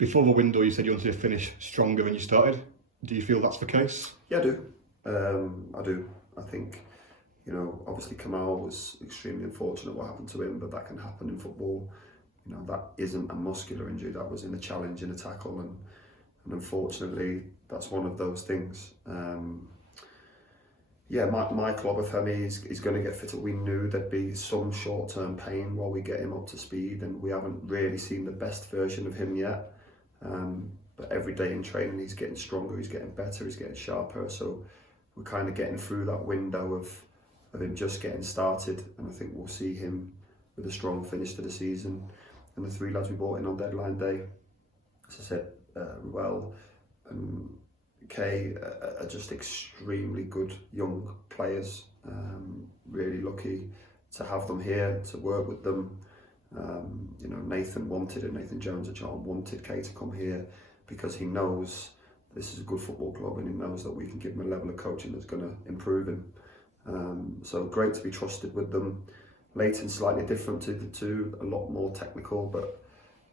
Before the window, you said you wanted to finish stronger than you started. Do you feel that's the case? Yeah, I do. I do. I think, obviously Kamarl was extremely unfortunate what happened to him, but that can happen in football. That isn't a muscular injury, that was in a challenge, in a tackle, and unfortunately that's one of those things. Michael Obafemi is going to get fitter. We knew there'd be some short-term pain while we get him up to speed, and we haven't really seen the best version of him yet. But every day in training he's getting stronger, he's getting better, he's getting sharper, so we're kind of getting through that window of him just getting started, and I think we'll see him with a strong finish to the season. And the three lads we brought in on deadline day, as I said, Reuell and Kay are just extremely good young players. Really lucky to have them here, to work with them. Nathan Jones at Charlton wanted Kay to come here because he knows this is a good football club and he knows that we can give him a level of coaching that's going to improve him. So great to be trusted with them. Leighton slightly different to the two, a lot more technical, but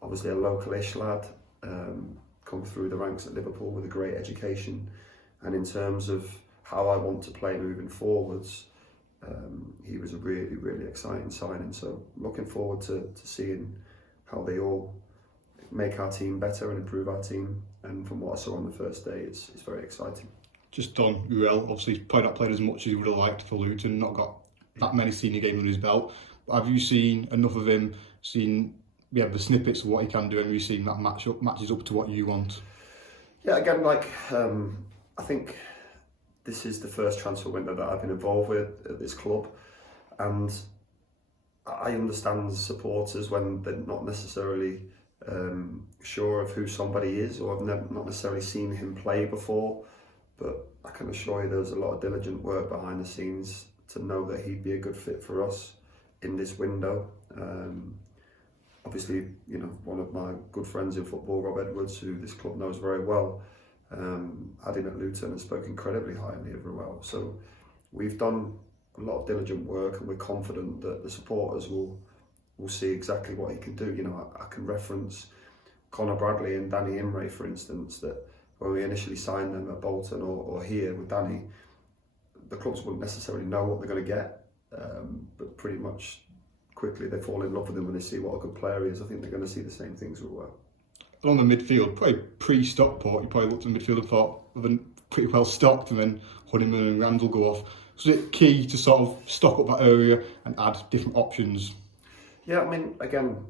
obviously a local-ish lad, come through the ranks at Liverpool with a great education. And in terms of how I want to play moving forwards, he was a really, really exciting signing. So looking forward to seeing how they all make our team better and improve our team. And from what I saw on the first day, it's very exciting. Just on Reuell, obviously probably not played as much as he would have liked for Luton, not got that many senior games on his belt. But have you seen enough of him, the snippets of what he can do, and have you seen that matches up to what you want? Yeah, again, I think this is the first transfer window that I've been involved with at this club, and I understand supporters when they're not necessarily sure of who somebody is, or have not necessarily seen him play before, but I can assure you there's a lot of diligent work behind the scenes to know that he'd be a good fit for us in this window. Obviously, one of my good friends in football, Rob Edwards, who this club knows very well, had him at Luton and spoke incredibly highly of Reuell. So we've done a lot of diligent work, and we're confident that the supporters will see exactly what he can do. I can reference Conor Bradley and Danny Imre, for instance, that when we initially signed them at Bolton or here with Danny, the clubs wouldn't necessarily know what they're going to get, but pretty much quickly they fall in love with him when they see what a good player he is. I think they're going to see the same things with Reuell. Along the midfield, probably pre-Stockport, you probably looked at the midfield and thought, well, pretty well stocked, and then Honeyman and Randall go off. So is it key to sort of stock up that area and add different options? Yeah, again,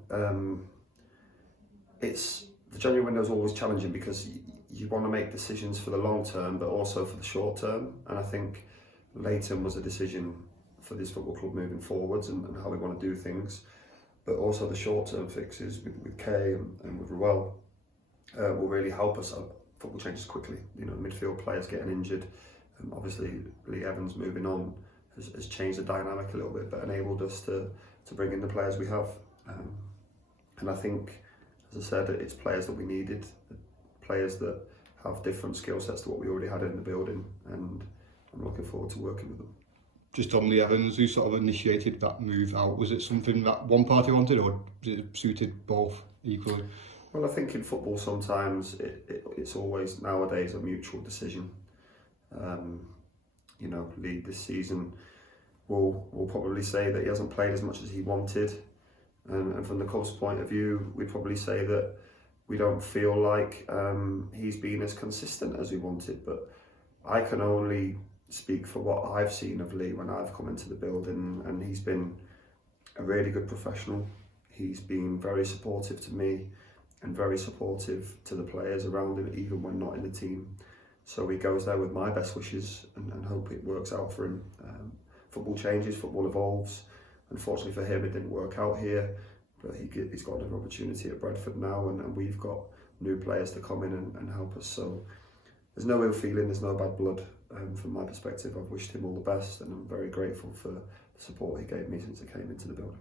it's the January window is always challenging because you want to make decisions for the long term, but also for the short term. And I think Leighton was a decision for this football club moving forwards and how we want to do things, but also the short-term fixes with Kay and with Reuell will really help us. Football changes quickly. Midfield players getting injured. Obviously, Lee Evans moving on has changed the dynamic a little bit, but enabled us to bring in the players we have. And I think, as I said, it's players that we needed, players that have different skill sets to what we already had in the building, and I'm looking forward to working with them. Just on Lee Evans, who sort of initiated that move out, was it something that one party wanted, or was it suited both equally? Well, I think in football sometimes it's always nowadays a mutual decision. Lee this season will probably say that he hasn't played as much as he wanted, and from the club's point of view, we'd probably say that we don't feel like he's been as consistent as we wanted. But I can only speak for what I've seen of Lee when I've come into the building, and he's been a really good professional. He's been very supportive to me and very supportive to the players around him, even when not in the team. So he goes there with my best wishes and hope it works out for him. Football changes, football evolves. Unfortunately for him, it didn't work out here, but he's got another opportunity at Bradford now, and we've got new players to come in and help us. So there's no ill feeling, there's no bad blood. From my perspective, I've wished him all the best, and I'm very grateful for the support he gave me since I came into the building.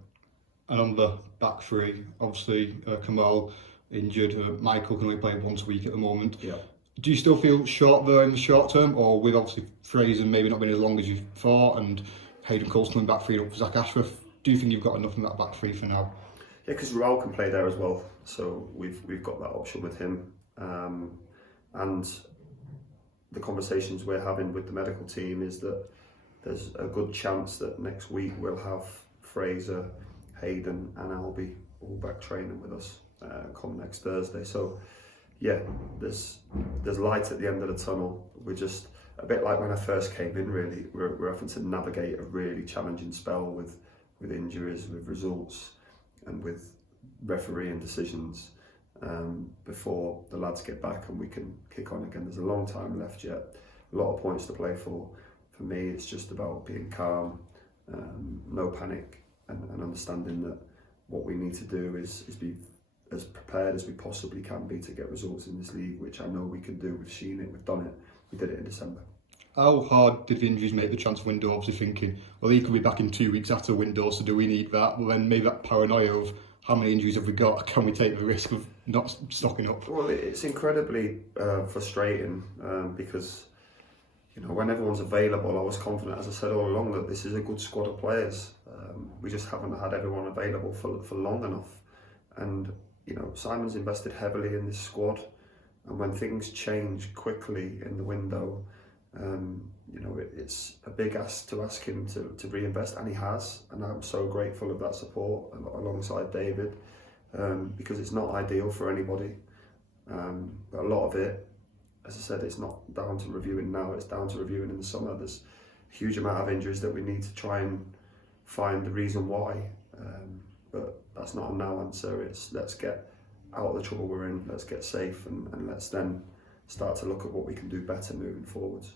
And on the back three, obviously Kamarl injured, Michael can only play once a week at the moment. Yeah. Do you still feel short there in the short term, or with obviously Fraser maybe not being as long as you thought, and Hayden Cole's coming back freed up for Zach Ashworth, do you think you've got enough in that back three for now? Yeah, because Reuell can play there as well, so we've got that option with him, and the conversations we're having with the medical team is that there's a good chance that next week we'll have Fraser, Hayden and Albie all back training with us come next Thursday. So yeah, there's light at the end of the tunnel. We're just a bit like when I first came in, really. We're having to navigate a really challenging spell with injuries, with results and with refereeing decisions before the lads get back and we can kick on again. There's a long time left yet, a lot of points to play for. For me, it's just about being calm, no panic, and understanding that what we need to do is be as prepared as we possibly can be to get results in this league, which I know we can do. We've seen it, we've done it, we did it in December. How hard did the injuries make the transfer window? Obviously thinking, well, he could be back in 2 weeks after window, so do we need that? Well, then maybe that paranoia of how many injuries have we got? Can we take the risk of not stocking up? Well, it's incredibly frustrating because, you know, when everyone's available, I was confident, as I said all along, that this is a good squad of players. We just haven't had everyone available for long enough. And, you know, Simon's invested heavily in this squad. And when things change quickly in the window, you know, it's a big ask to ask him to reinvest, and he has. And I'm so grateful of that support alongside David, because it's not ideal for anybody. But a lot of it, as I said, it's not down to reviewing now, it's down to reviewing in the summer. There's a huge amount of injuries that we need to try and find the reason why. But that's not a now answer. It's let's get out of the trouble we're in, let's get safe, and let's then start to look at what we can do better moving forwards.